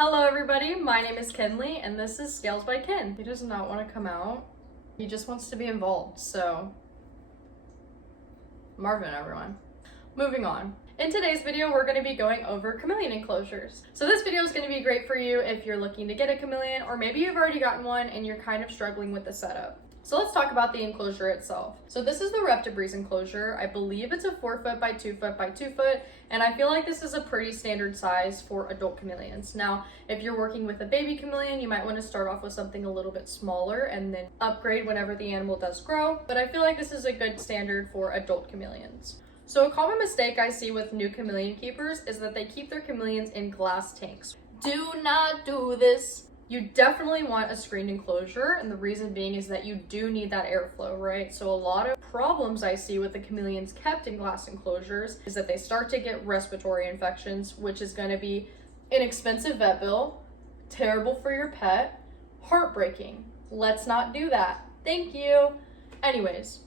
Hello everybody, my name is Kenley and this is Scales by Ken. He does not want to come out. He just wants to be involved, so Marvin everyone. Moving on. In today's video, we're going to be going over chameleon enclosures. So this video is going to be great for you if you're looking to get a chameleon, or maybe you've already gotten one and you're kind of struggling with the setup. So let's talk about the enclosure itself. So this is the Reptibreeze enclosure. I believe it's a 4 foot by 2 foot by 2 foot, and I feel like this is a pretty standard size for adult chameleons. Now, if you're working with a baby chameleon, you might want to start off with something a little bit smaller and then upgrade whenever the animal does grow. But I feel like this is a good standard for adult chameleons. So a common mistake I see with new chameleon keepers is that they keep their chameleons in glass tanks. Do not do this. You definitely want a screened enclosure, and the reason being is that you do need that airflow, right? So a lot of problems I see with the chameleons kept in glass enclosures is that they start to get respiratory infections, which is going to be an expensive vet bill, terrible for your pet, heartbreaking. Let's not do that. Thank you. Anyways.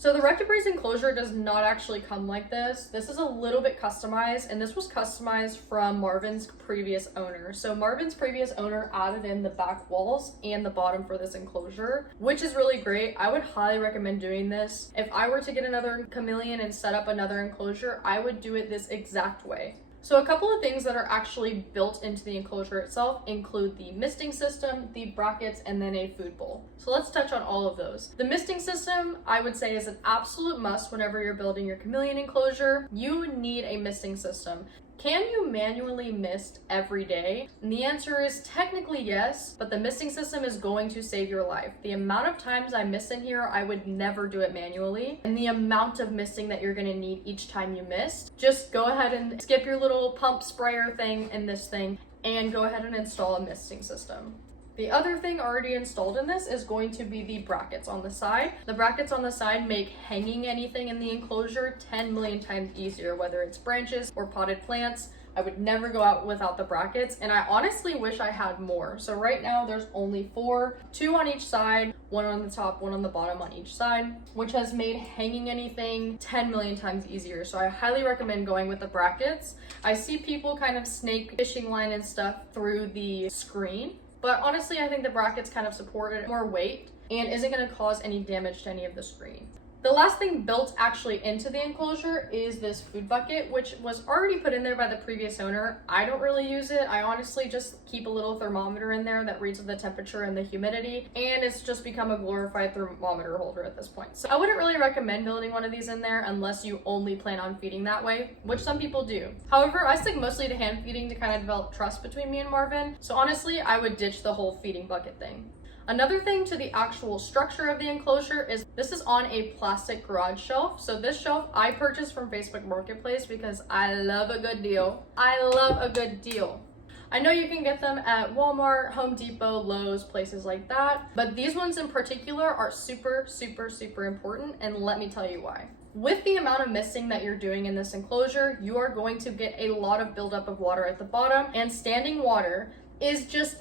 So the Reptibreeze enclosure does not actually come like this. This is a little bit customized, and this was customized from Marvin's previous owner. So Marvin's previous owner added in the back walls and the bottom for this enclosure, which is really great. I would highly recommend doing this. If I were to get another chameleon and set up another enclosure, I would do it this exact way. So a couple of things that are actually built into the enclosure itself include the misting system, the brackets, and then a food bowl. So let's touch on all of those. The misting system, I would say, is an absolute must whenever you're building your chameleon enclosure. You need a misting system. Can you manually mist every day? And the answer is technically yes, but the misting system is going to save your life. The amount of times I mist in here, I would never do it manually. And the amount of misting that you're gonna need each time you mist, just go ahead and skip your little pump sprayer thing in this thing and go ahead and install a misting system. The other thing already installed in this is going to be the brackets on the side. The brackets on the side make hanging anything in the enclosure 10 million times easier, whether it's branches or potted plants. I would never go out without the brackets, and I honestly wish I had more. So right now there's only 4, 2 on each side, 1 on the top, 1 on the bottom on each side, which has made hanging anything 10 million times easier. So I highly recommend going with the brackets. I see people kind of snake fishing line and stuff through the screen, but honestly, I think the brackets kind of support it more weight and isn't going to cause any damage to any of the screen. The last thing built actually into the enclosure is this food bucket, which was already put in there by the previous owner. I don't really use it. I honestly just keep a little thermometer in there that reads the temperature and the humidity, and it's just become a glorified thermometer holder at this point. So I wouldn't really recommend building one of these in there unless you only plan on feeding that way, which some people do. However, I stick mostly to hand feeding to kind of develop trust between me and Marvin. So honestly, I would ditch the whole feeding bucket thing. Another thing to the actual structure of the enclosure is this is on a plastic garage shelf. So this shelf I purchased from Facebook Marketplace because I love a good deal. I love a good deal. I know you can get them at Walmart, Home Depot, Lowe's, places like that, but these ones in particular are super, super, super important, and let me tell you why. With the amount of misting that you're doing in this enclosure, you are going to get a lot of buildup of water at the bottom, and standing water is just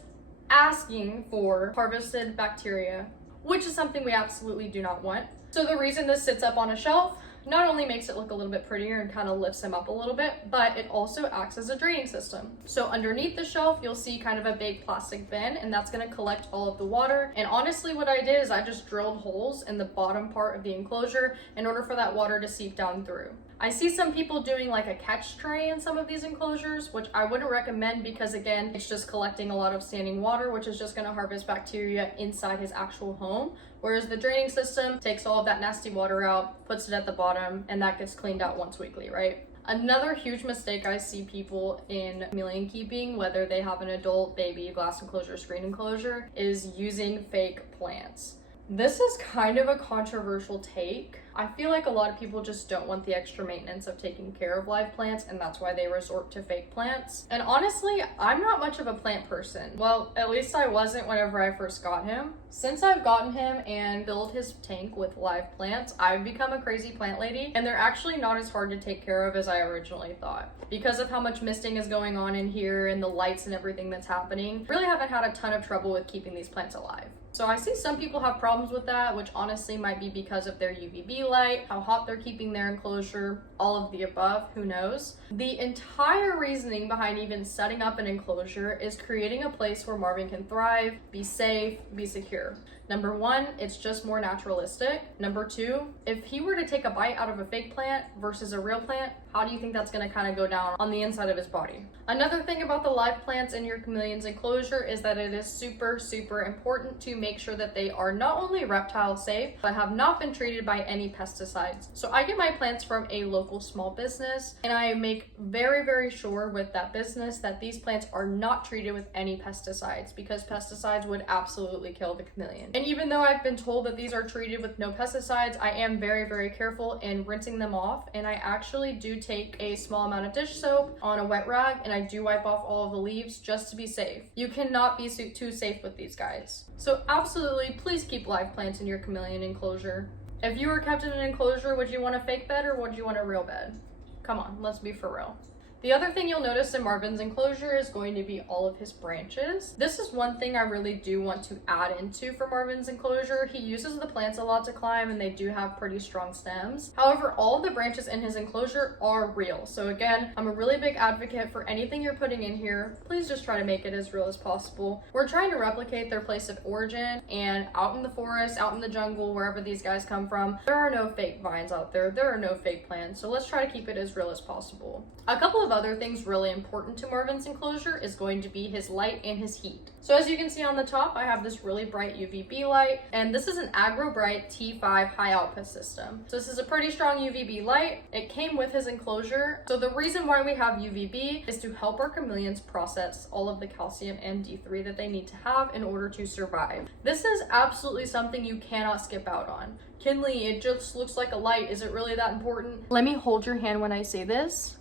asking for harvested bacteria, which is something we absolutely do not want. So the reason this sits up on a shelf not only makes it look a little bit prettier and kind of lifts him up a little bit, but it also acts as a draining system. So underneath the shelf, you'll see kind of a big plastic bin, and that's going to collect all of the water. And honestly, what I did is I just drilled holes in the bottom part of the enclosure in order for that water to seep down through. I see some people doing like a catch tray in some of these enclosures, which I wouldn't recommend because again, it's just collecting a lot of standing water, which is just going to harvest bacteria inside his actual home. Whereas the draining system takes all of that nasty water out, puts it at the bottom, and that gets cleaned out once weekly, right? Another huge mistake I see people in chameleon keeping, whether they have an adult, baby, glass enclosure, screen enclosure, is using fake plants. This is kind of a controversial take. I feel like a lot of people just don't want the extra maintenance of taking care of live plants, and that's why they resort to fake plants. And honestly, I'm not much of a plant person. Well, at least I wasn't whenever I first got him. Since I've gotten him and filled his tank with live plants, I've become a crazy plant lady, and they're actually not as hard to take care of as I originally thought. Because of how much misting is going on in here and the lights and everything that's happening, really haven't had a ton of trouble with keeping these plants alive. So I see some people have problems with that, which honestly might be because of their UVB light, how hot they're keeping their enclosure, all of the above, who knows. The entire reasoning behind even setting up an enclosure is creating a place where Marvin can thrive, be safe, be secure. Number one, it's just more naturalistic. Number two, if he were to take a bite out of a fake plant versus a real plant, how do you think that's gonna kind of go down on the inside of his body? Another thing about the live plants in your chameleon's enclosure is that it is super, super important to make sure that they are not only reptile safe, but have not been treated by any pesticides. So I get my plants from a local small business, and I make very, very sure with that business that these plants are not treated with any pesticides, because pesticides would absolutely kill the chameleon. And even though I've been told that these are treated with no pesticides, I am very, very careful in rinsing them off, and I actually do take a small amount of dish soap on a wet rag, and I do wipe off all of the leaves just to be safe. You cannot be too safe with these guys. So absolutely, please keep live plants in your chameleon enclosure. If you were kept in an enclosure, would you want a fake bed or would you want a real bed? Come on, let's be for real. The other thing you'll notice in Marvin's enclosure is going to be all of his branches. This is one thing I really do want to add into for Marvin's enclosure. He uses the plants a lot to climb, and they do have pretty strong stems. However, all of the branches in his enclosure are real. So again, I'm a really big advocate for anything you're putting in here. Please just try to make it as real as possible. We're trying to replicate their place of origin, and out in the forest, out in the jungle, wherever these guys come from, there are no fake vines out there. There are no fake plants. So let's try to keep it as real as possible. A couple of other things really important to Marvin's enclosure is going to be his light and his heat. So as you can see on the top, I have this really bright UVB light, and this is an AgroBright T5 high output system. So this is a pretty strong UVB light. It came with his enclosure. So the reason why we have UVB is to help our chameleons process all of the calcium and D3 that they need to have in order to survive. This is absolutely something you cannot skip out on. Kinley, it just looks like a light. Is it really that important? Let me hold your hand when I say this.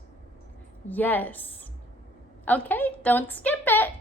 Yes. Okay, don't skip it.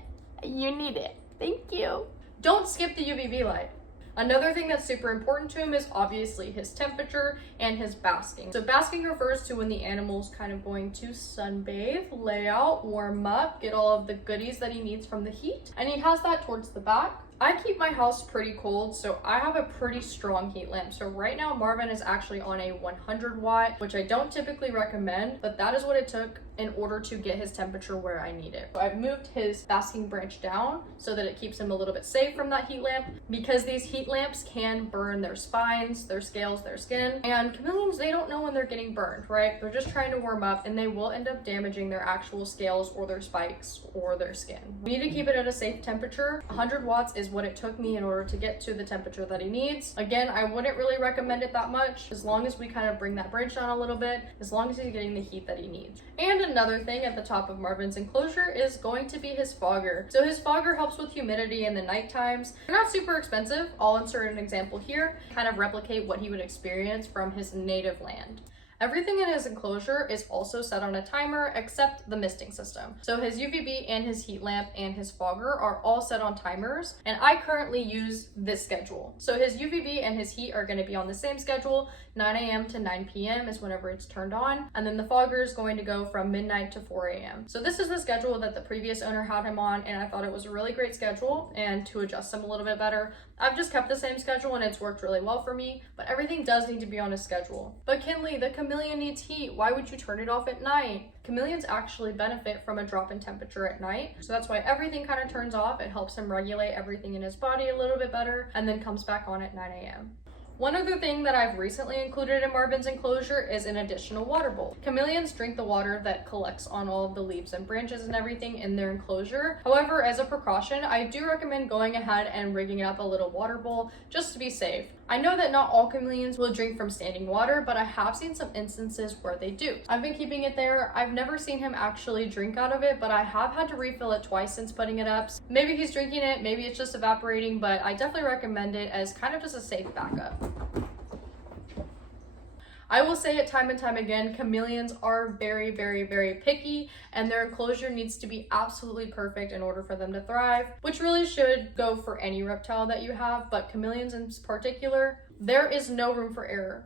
You need it. Thank you. Don't skip the UVB light. Another thing that's super important to him is obviously his temperature and his basking. So basking refers to when the animal's kind of going to sunbathe, lay out, warm up, get all of the goodies that he needs from the heat. And he has that towards the back. I keep my house pretty cold, so I have a pretty strong heat lamp. So right now Marvin is actually on a 100 watt, which I don't typically recommend, but that is what it took in order to get his temperature where I need it. So I've moved his basking branch down so that it keeps him a little bit safe from that heat lamp, because these heat lamps can burn their spines, their scales, their skin. And chameleons, they don't know when they're getting burned, right? They're just trying to warm up, and they will end up damaging their actual scales or their spikes or their skin. We need to keep it at a safe temperature. 100 watts is what it took me in order to get to the temperature that he needs. Again, I wouldn't really recommend it that much, as long as we kind of bring that branch down a little bit, as long as he's getting the heat that he needs. And another thing at the top of Marvin's enclosure is going to be his fogger. So his fogger helps with humidity in the night times. They're not super expensive. I'll insert an example here, kind of replicate what he would experience from his native land. Everything in his enclosure is also set on a timer except the misting system. So his UVB and his heat lamp and his fogger are all set on timers, and I currently use this schedule. So his UVB and his heat are going to be on the same schedule. 9 a.m. to 9 p.m. is whenever it's turned on, and then the fogger is going to go from midnight to 4 a.m. So this is the schedule that the previous owner had him on, and I thought it was a really great schedule, and to adjust him a little bit better, I've just kept the same schedule and it's worked really well for me, but everything does need to be on a schedule. But Kinley, the chameleon needs heat. Why would you turn it off at night? Chameleons actually benefit from a drop in temperature at night, so that's why everything kind of turns off. It helps him regulate everything in his body a little bit better, and then comes back on at 9 a.m. One other thing that I've recently included in Marvin's enclosure is an additional water bowl. Chameleons drink the water that collects on all of the leaves and branches and everything in their enclosure. However, as a precaution, I do recommend going ahead and rigging up a little water bowl just to be safe. I know that not all chameleons will drink from standing water, but I have seen some instances where they do. I've been keeping it there. I've never seen him actually drink out of it, but I have had to refill it twice since putting it up. Maybe he's drinking it, maybe it's just evaporating, but I definitely recommend it as kind of just a safe backup. I will say it time and time again, chameleons are very, very, very picky, and their enclosure needs to be absolutely perfect in order for them to thrive, which really should go for any reptile that you have, but chameleons in particular, there is no room for error.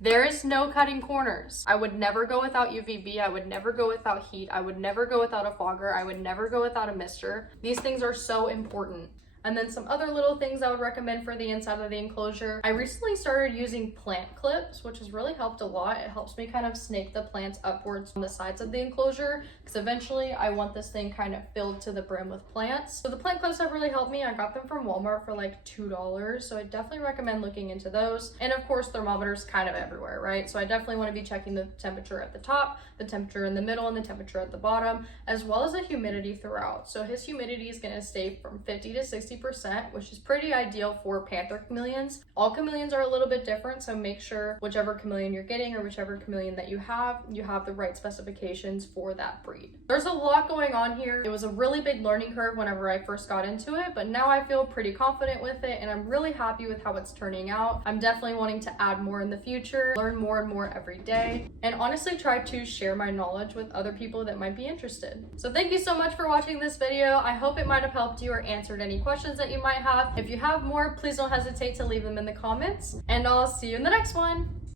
There is no cutting corners. I would never go without UVB. I would never go without heat. I would never go without a fogger. I would never go without a mister. These things are so important. And then some other little things I would recommend for the inside of the enclosure. I recently started using plant clips, which has really helped a lot. It helps me kind of snake the plants upwards on the sides of the enclosure, because eventually I want this thing kind of filled to the brim with plants. So the plant clips have really helped me. I got them from Walmart for like $2, so I definitely recommend looking into those. And of course, thermometers kind of everywhere, right? So I definitely want to be checking the temperature at the top, the temperature in the middle, and the temperature at the bottom, as well as the humidity throughout. So his humidity is going to stay from 50 to 60%, which is pretty ideal for panther chameleons. All chameleons are a little bit different, so make sure whichever chameleon you're getting or whichever chameleon that you have the right specifications for that breed. There's a lot going on here. It was a really big learning curve whenever I first got into it, but now I feel pretty confident with it, and I'm really happy with how it's turning out. I'm definitely wanting to add more in the future, learn more and more every day, and honestly try to share my knowledge with other people that might be interested. So thank you so much for watching this video. I hope it might have helped you or answered any questions that you might have. If you have more, please don't hesitate to leave them in the comments, and I'll see you in the next one.